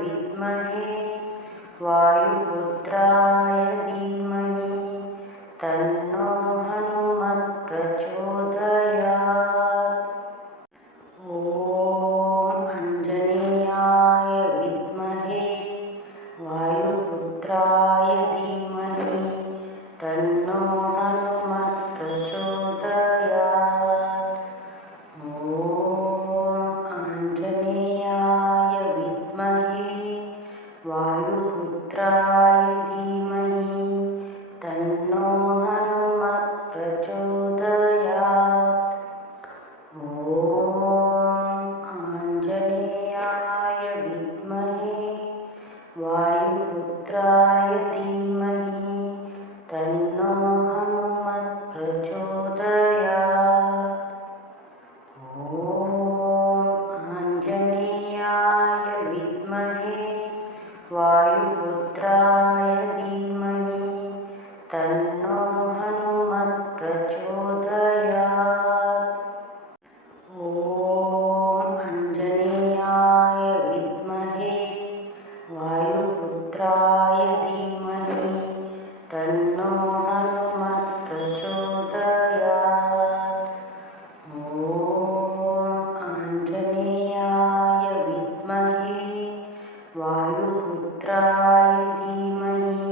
विद्महे वायुपुत्राय धीमहि तन्नो हनुमत् प्रचोदयात्। ॐ आञ्जनेयाय विद्महे वायुपुत्राय धीमहि तन्नो हनुमत् प्रचोदयात्। ॐ आञ्जनेयाय विद्महे वायुपुत्राय धीमहि तन्नो हनुमत् प्रचोदयात्। ॐ आञ्जनेयाय विद्महे वायुपुत्राय धीमहि तन्नो हनुमत् प्रचोदयात्। ॐ आञ्जनेयाय विद्महे वायुपुत्राय धीमहि तन्नो हनुमत् प्रचोदयात्। ॐ आञ्जनेयाय विद्महे वायुपुत्राय धीमहि तन्नो हनुमत् प्रचोदयात्। ॐ आञ्जनेयाय विद्महे वायुपुत्राय धीमहि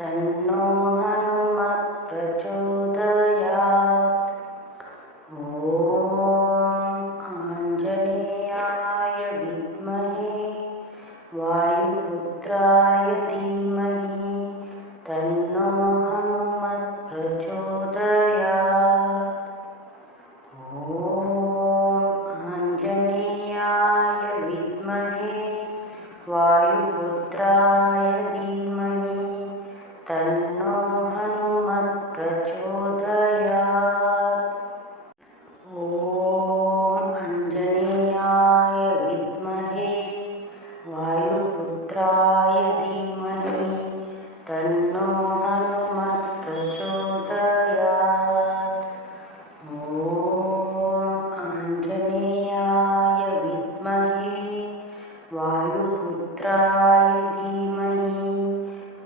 तन्नो हनुमत् प्रचोदयात्। ॐ आञ्जनेयाय विद्महे वायुपुत्राय धीमहि तन्नो हनुमत् प्रचोदयात्। ॐ आञ्जनेयाय विद्महे वायुपुत्राय धीमहि तन्नो हनुमत् प्रचोदयात्। ॐ आञ्जनेयाय विद्महे वायुपुत्राय धीमहि तन्नो हनुमत् प्रचोदयात्। ॐ आञ्जनेयाय विद्महे वायुपुत्राय धीमहि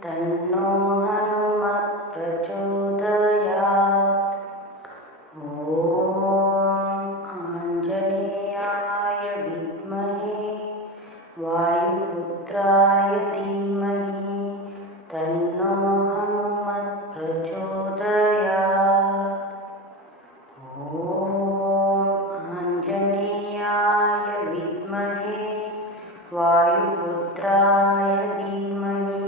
तन्नो हनुमत् प्रचोदयात्। ॐ आञ्जनेयाय विद्महे वायुपुत्राय धीमहि तन्नो हनुमत् प्रचोदयात्। ॐ आञ्जनेयाय विद्महे वायुपुत्राय धीमहि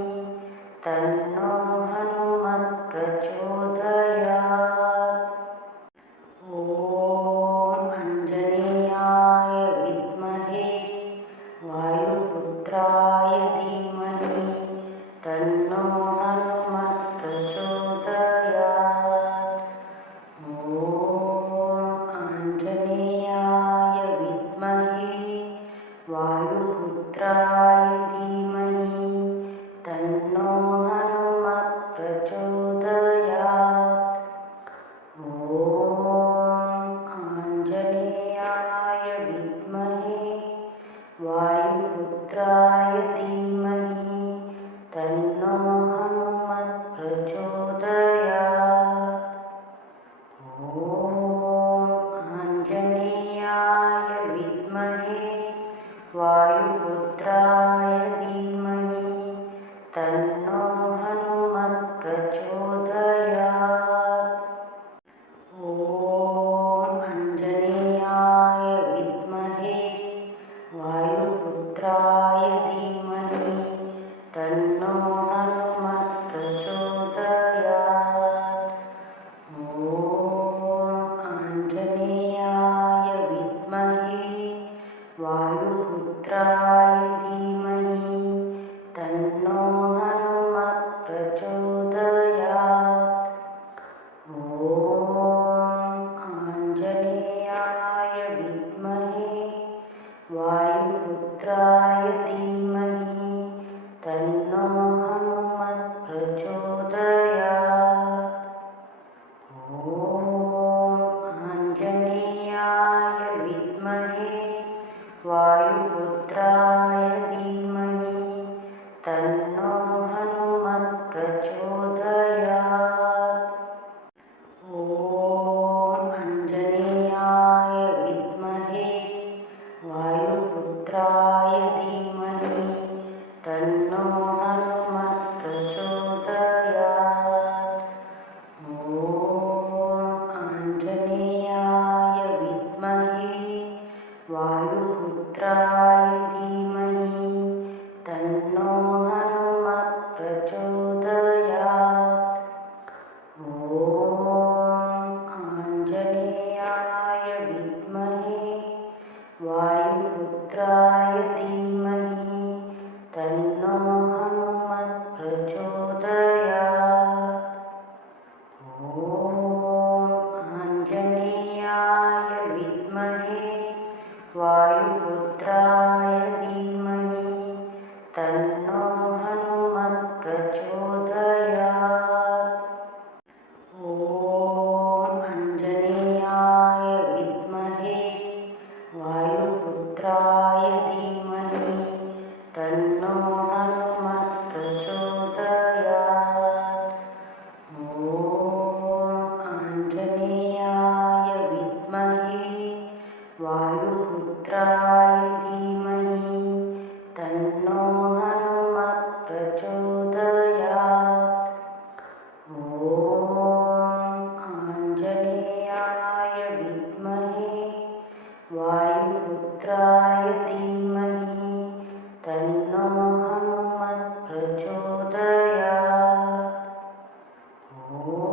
तन्नो हनुमत् प्रचोदयात्। ॐ आञ्जनेयाय विद्महे वायुपुत्राय धीमहि तन्नो हनुमत् प्रचोदयात्। ॐ आञ्जनेयाय विद्महे वायुपुत्राय धीमहि तन्नो हनुमत् प्रचोदयात्। ॐ आञ्जनेयाय विद्महे वायुपुत्राय धीमहि तन्नो हनुमत् प्रचोदयात्। ॐ आञ्जनेयाय विद्महे वायुपुत्राय धीमहि तन्नो हनुमत् प्रचोदयात्। ॐ आञ्जनेयाय विद्महे वायुपुत्राय धीमहि तन्नो हनुमत् प्रचोदयात्। ॐ आञ्जनेयाय विद्महे वायुपुत्राय धीमहि तन्नो हनुमत् प्रचोदयात्। ॐ आञ्जनेयाय विद्महे वायुपुत्राय धीमहि तन्नो हनुमत् प्रचोदयात्। ॐ आञ्जनेयाय विद्महे वायुपुत्राय तन्नो हनुमत् प्रचोदयात्। ॐ आञ्जनेयाय विद्महे वायुपुत्राय धीमहि तन्नो हनुमत् प्रचोदयात्। ॐ आञ्जनेयाय विद्महे वायुपुत्राय धीमहि तन्नो हनुमत् प्रचोदयात्। ॐ आञ्जनेयाय विद्महे वायुपुत्राय धीमहि तन्नो हनुमत् प्रचोदयात्। ॐ आञ्जनेयाय विद्महे वायुपुत्राय धीमहि तन्नो हनुमत् प्रचोदयात्। ॐ आञ्जनेयाय विद्महे वायुपुत्राय धीमहि तन्नो हनुमत् प्रचोदयात्। ॐ आञ्जनेयाय विद्महे वायुपुत्राय धीमहि तन्नो हनुमत् प्रचोदयात्। ॐ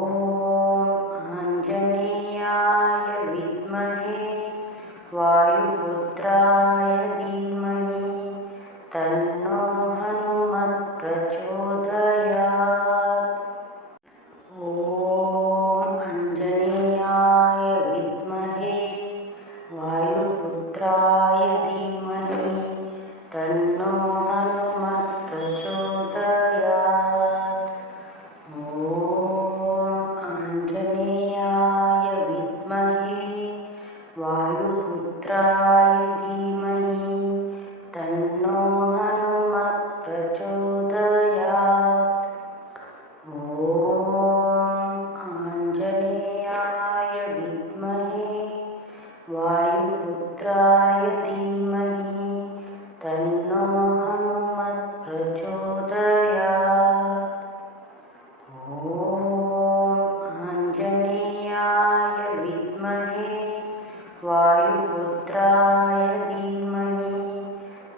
आञ्जनेयाय विद्महे वायुपुत्राय धीमहि तन्नो हनुमत् प्रचोदयात्। ॐ आञ्जनेयाय विद्महे वायुपुत्राय धीमहि तन्नो हनुमत् प्रचोदयात्। ॐ आञ्जनेयाय विद्महे वायुपुत्राय धीमहि तन्नो हनुमत् प्रचोदयात्। ॐ आञ्जनेयाय विद्महे वायुपुत्राय धीमहि तन्नो हनुमत् प्रचोदयात्। ॐ आञ्जनेयाय विद्महे वायुपुत्राय धीमहि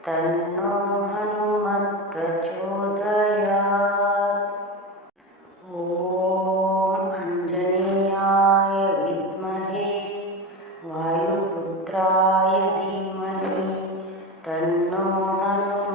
तन्नो हनुमत् प्रचोदयात्। ॐ आञ्जनेयाय विद्महे वायुपुत्राय धीमहि तन्नो हनुमत्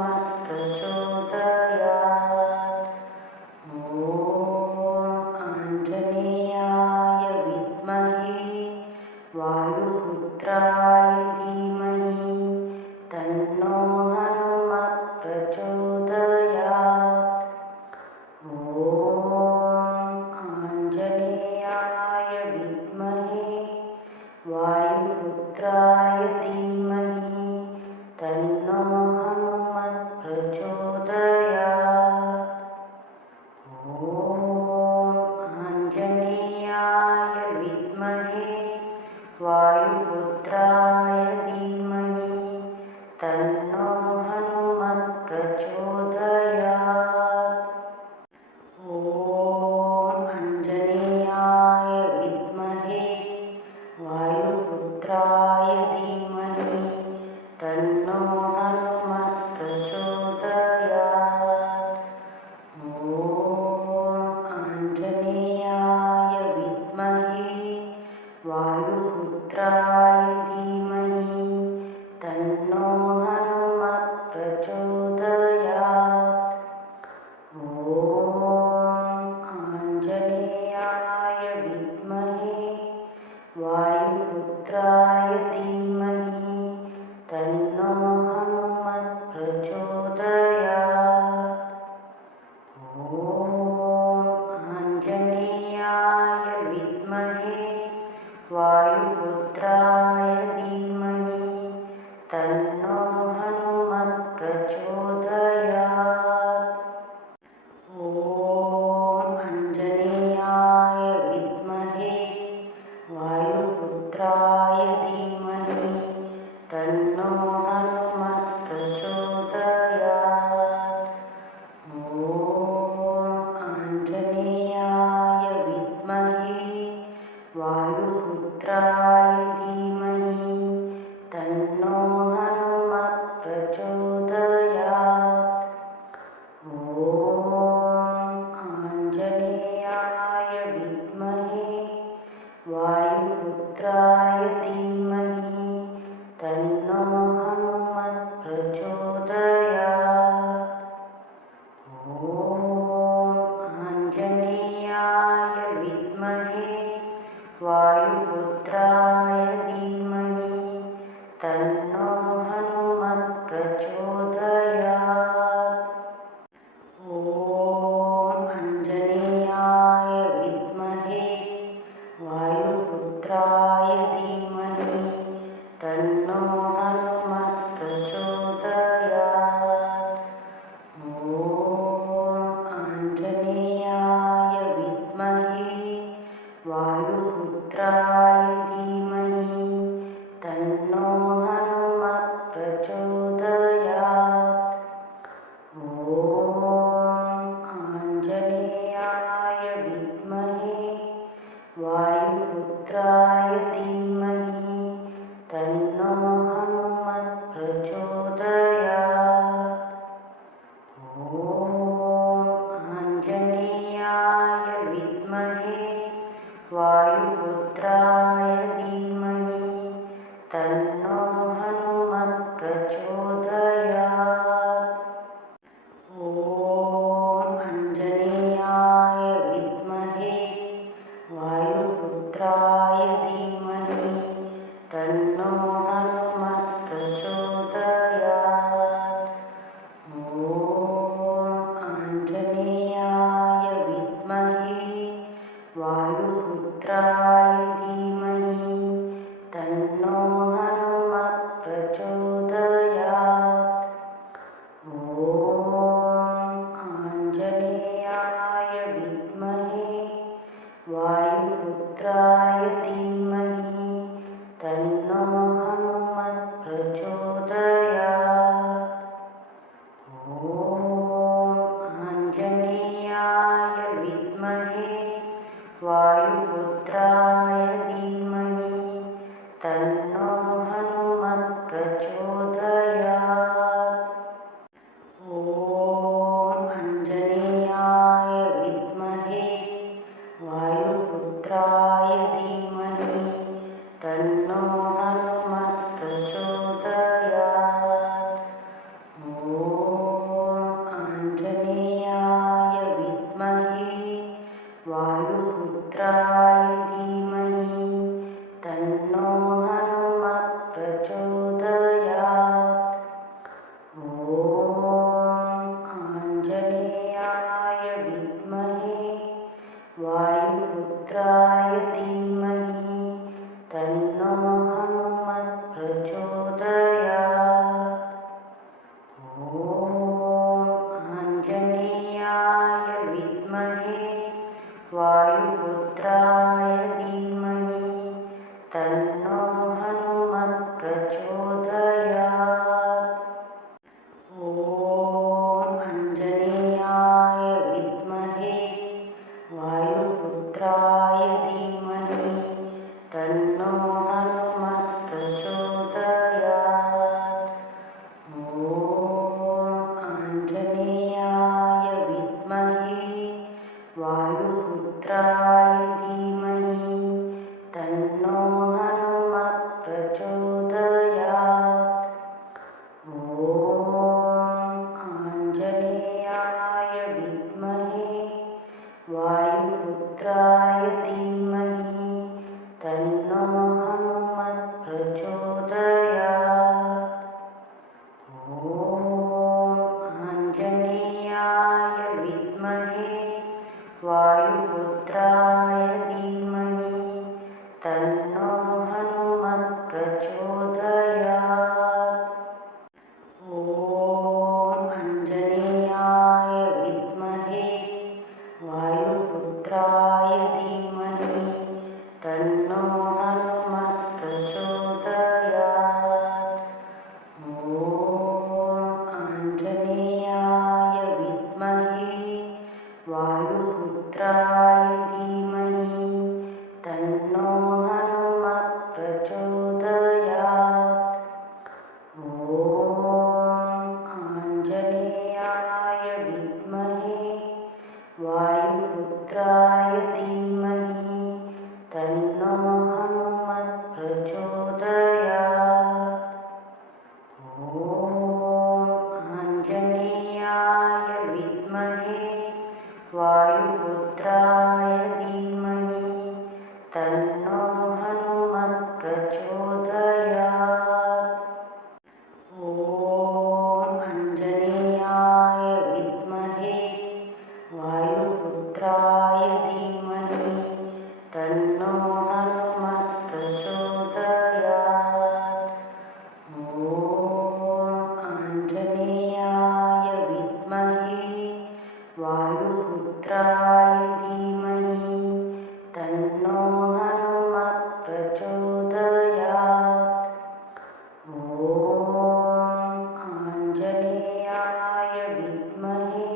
आञ्जनेयाय विद्महे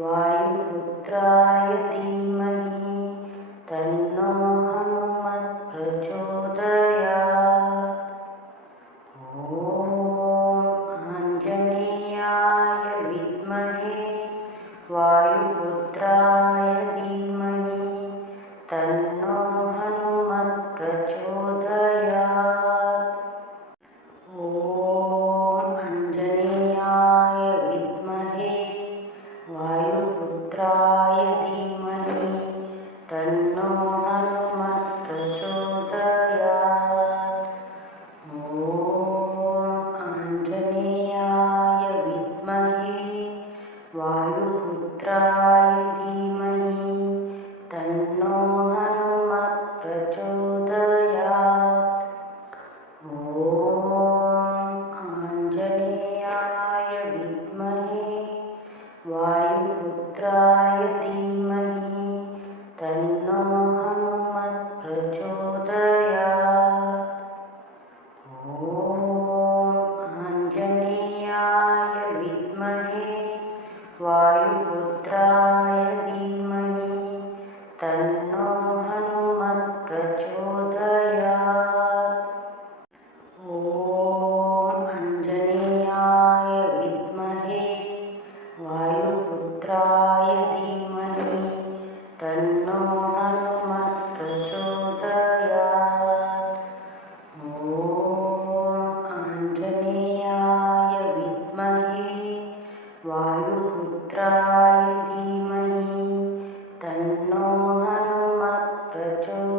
वायुपुत्राय धीमहि तन्नो हनुमत् प्रचोदयात्। ॐ आञ्जनेयाय विद्महे वायुपुत्राय धीमहि तन्नो हनुमत् प्रचोदयात्। ॐ आञ्जनेयाय विद्महे वायुपुत्राय धीमहि तन्नो हनुमत् प्रचोदयात्। ॐ आञ्जनेयाय विद्महे वायुपुत्राय धीमहि तन्नो हनुमत् प्रचोदयात्। ॐ आञ्जनेयाय विद्महे वायुपुत्राय धीमहि तन्नो हनुमत् प्रचोदयात्। ॐ आञ्जनेयाय विद्महे वायुपुत्राय धीमहि तन्नो हनुमत् प्रचोदयात्। ॐ आञ्जनेयाय विद्महे वायुपुत्राय धीमहि तन्नो हनुमत् प्रचोदयात्। ॐ आञ्जनेयाय विद्महे वायुपुत्राय धीमहि तन्नो हनुमत् प्रचोदयात्।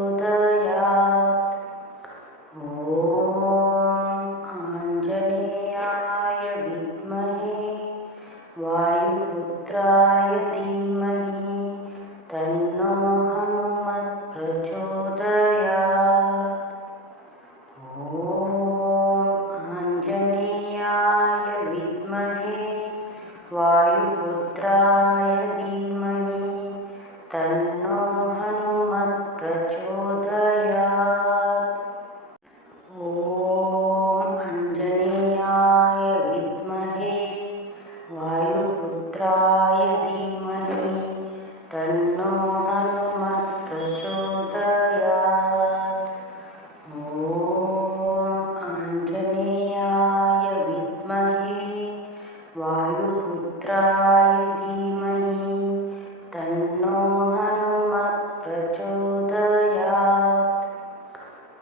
ॐ आञ्जनेयाय विद्महे वायुपुत्राय धीमहि तन्नो हनुमत् प्रचोदयात्। ॐ आञ्जनेयाय विद्महे वायुपुत्राय धीमहि तन्नो हनुमत् प्रचोदयात्। ॐ आञ्जनेयाय विद्महे वायुपुत्राय धीमहि तन्नो हनुमत् प्रचोदयात्। ॐ आञ्जनेयाय विद्महे वायुपुत्राय धीमहि तन्नो हनुमत् प्रचोदयात्।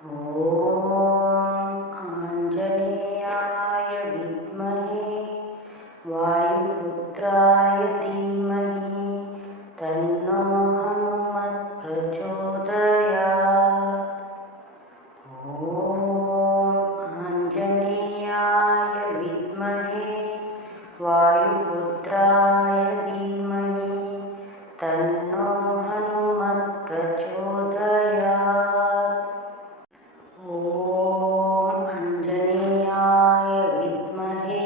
ॐ आञ्जनेयाय विद्महे वायुपुत्राय धीमहि तन्नो हनुमत् प्रचोदयात्। ॐ आञ्जनेयाय विद्महे वायुपुत्राय धीमहि तन्नो हनुमत् प्रचोदयात्। ॐ आञ्जनेयाय विद्महे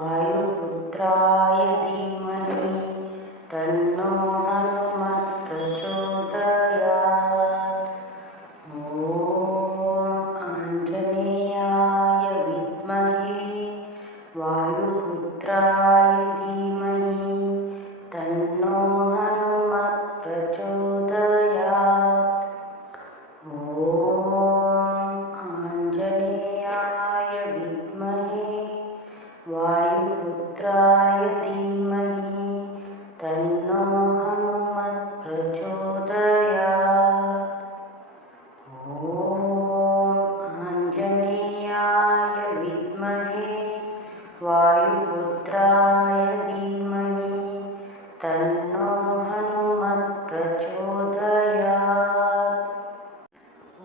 वायुपुत्राय धीमहि तन्नो हनुमत् प्रचोदयात्। ॐ आञ्जनेयाय विद्महे वायुपुत्राय धीमहि तन्नो हनुमत् प्रचोदयात्। ॐ आञ्जनेयाय विद्महे वायुपुत्राय धीमहि तन्नो हनुमत् प्रचोदयात्। ॐ आञ्जनेयाय विद्महे वायुपुत्राय धीमहि तन्नो हनुमत् प्रचोदयात्।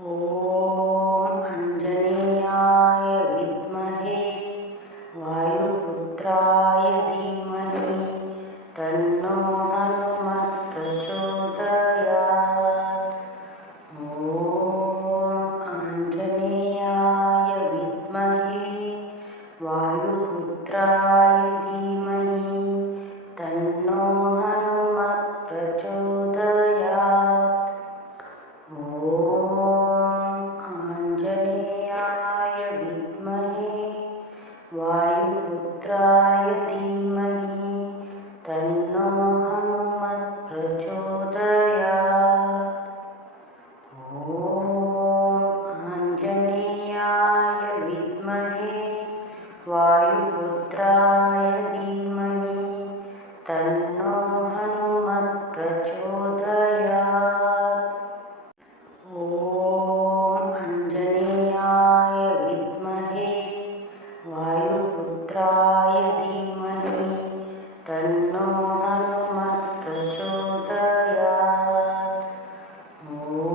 ॐ आञ्जनेयाय विद्महे वायुपुत्राय धीमहि तन्नो हनुमत् प्रचोदयात्। ॐ आञ्जनेयाय विद्महे वायुपुत्राय धीमहि तन्नो हनुमत् प्रचोदयात्। ॐ आञ्जनेयाय विद्महे वायुपुत्राय धीमहि तन्नो हनुमत् प्रचोदयात्। ॐ आञ्जनेयाय विद्महे वायुपुत्राय धीमहि तन्नो हनुमत् प्रचोदयात्। ॐ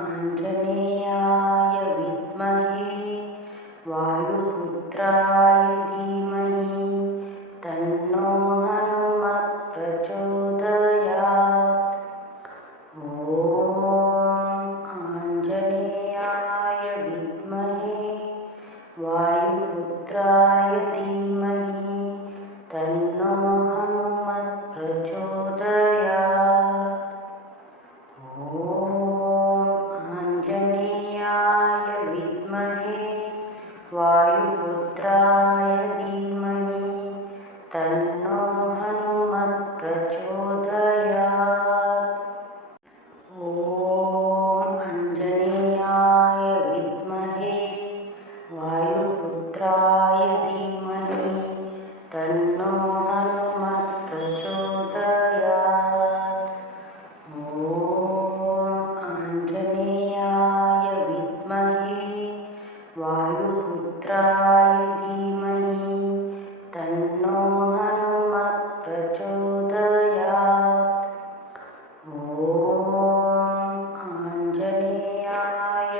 आञ्जनेयाय विद्महे वायुपुत्राय धीमहि तन्नो हनुमत् प्रचोदयात्। ॐ आञ्जनेयाय विद्महे वायुपुत्राय धीमहि तन्नो हनुमत् प्रचोदयात्। ॐ आञ्जनेयाय विद्महे वायुपुत्राय धीमहि तन्नो हनुमत् प्रचोदयात्। ॐ आञ्जनेयाय विद्महे वायुपुत्राय धीमहि तन्नो हनुमत् प्रचोदयात्। ॐ आञ्जनेयाय विद्महे वायुपुत्राय धीमहि तन्नो हनुमत् प्रचोदयात्। ॐ आञ्जनेयाय